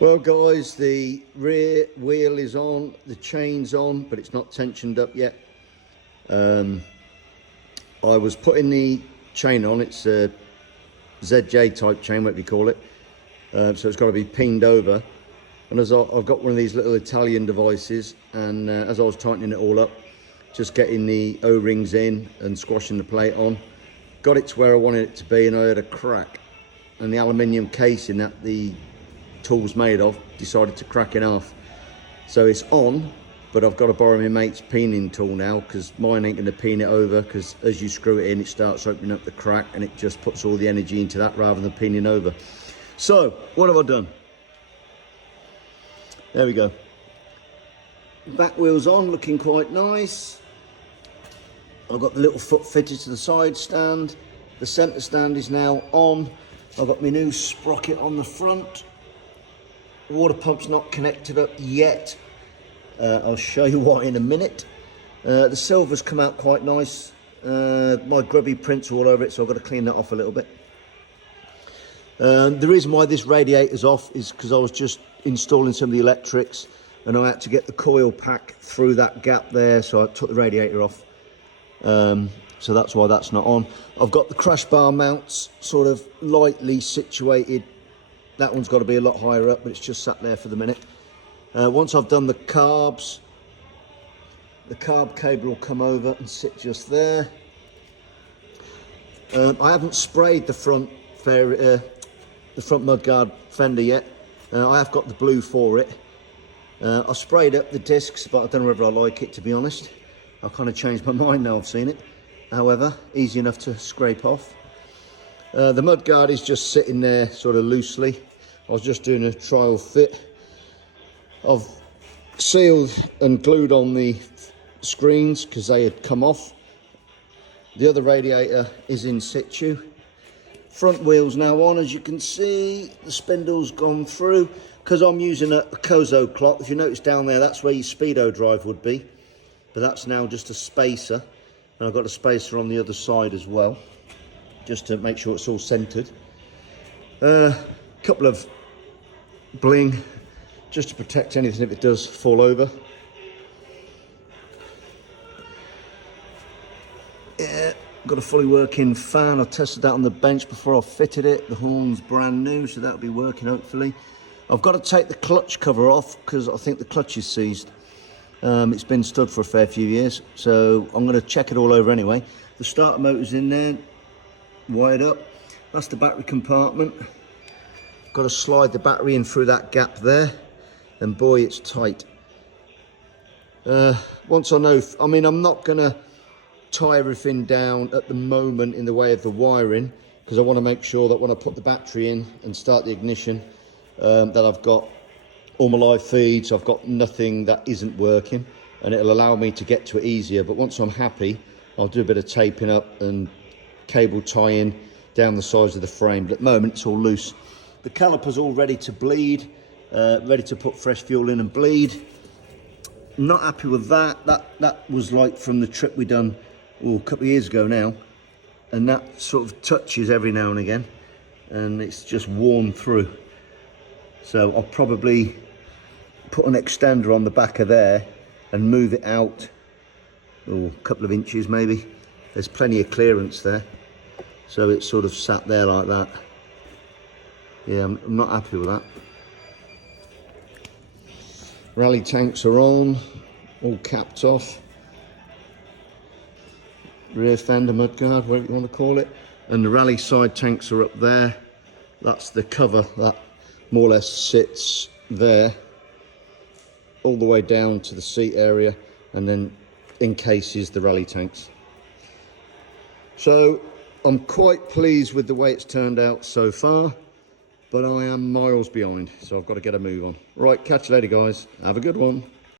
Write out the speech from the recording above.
Well guys, the rear wheel is on, the chain's on, but it's not tensioned up yet. I was putting the chain on, it's a ZJ type chain, whatever you call it. So it's got to be pinned over. And as I've got one of these little Italian devices, and as I was tightening it all up, just getting the O-rings in and squashing the plate on, got it to where I wanted it to be, and I heard a crack. And the aluminium casing that the tool's made of decided to crack in half. So it's on, but I've got to borrow my mate's peening tool now, because mine ain't going to peen it over, because as you screw it in, it starts opening up the crack and it just puts all the energy into that rather than peening over. So what have I done? There we go. Back wheel's on, looking quite nice. I've got the little foot fitted to the side stand. The centre stand is now on. I've got my new sprocket on the front. The water pump's not connected up yet. I'll show you why in a minute. The silver's come out quite nice. My grubby prints are all over it, so I've got to clean that off a little bit. The reason why this radiator's off is because I was just installing some of the electrics, and I had to get the coil pack through that gap there, so I took the radiator off. So that's why that's not on. I've got the crash bar mounts sort of lightly situated. That one's got to be a lot higher up, but it's just sat there for the minute. Once I've done the carbs, the carb cable will come over and sit just there. I haven't sprayed the front mudguard fender yet. I have got the blue for it. I sprayed up the discs, but I don't know whether I like it, to be honest. I've kind of changed my mind now I've seen it. However, easy enough to scrape off. The mudguard is just sitting there sort of loosely. I was just doing a trial fit. I've sealed and glued on the screens because they had come off. The other radiator is in situ. Front wheel's now on, as you can see. The spindle's gone through. Because I'm using a Kozo clock, if you notice down there, that's where your speedo drive would be. But that's now just a spacer. And I've got a spacer on the other side as well, just to make sure it's all centered. Couple of bling, just to protect anything if it does fall over. Yeah, got a fully working fan. I tested that on the bench before I fitted it. The horn's brand new, so that'll be working hopefully. I've got to take the clutch cover off because I think the clutch is seized. It's been stood for a fair few years, so I'm going to check it all over anyway. The starter motor's in there, wired up. That's the battery compartment. Got to slide the battery in through that gap there, and boy, it's tight. Once I know, I'm not going to tie everything down at the moment in the way of the wiring, because I want to make sure that when I put the battery in and start the ignition, that I've got all my live feeds, I've got nothing that isn't working, and it'll allow me to get to it easier. But once I'm happy, I'll do a bit of taping up and cable tying down the sides of the frame. But at the moment, it's all loose. The caliper's all ready to bleed, ready to put fresh fuel in and bleed. I'm not happy with that. That was like from the trip we done a couple of years ago now, and that sort of touches every now and again, and it's just worn through. So I'll probably put an extender on the back of there and move it out a couple of inches maybe. There's plenty of clearance there, so it's sort of sat there like that. Yeah, I'm not happy with that. Rally tanks are on, all capped off. Rear fender mudguard, whatever you want to call it. And the rally side tanks are up there. That's the cover that more or less sits there, all the way down to the seat area, and then encases the rally tanks. So I'm quite pleased with the way it's turned out so far, but I am miles behind, so I've got to get a move on. Right, catch you later guys, have a good one.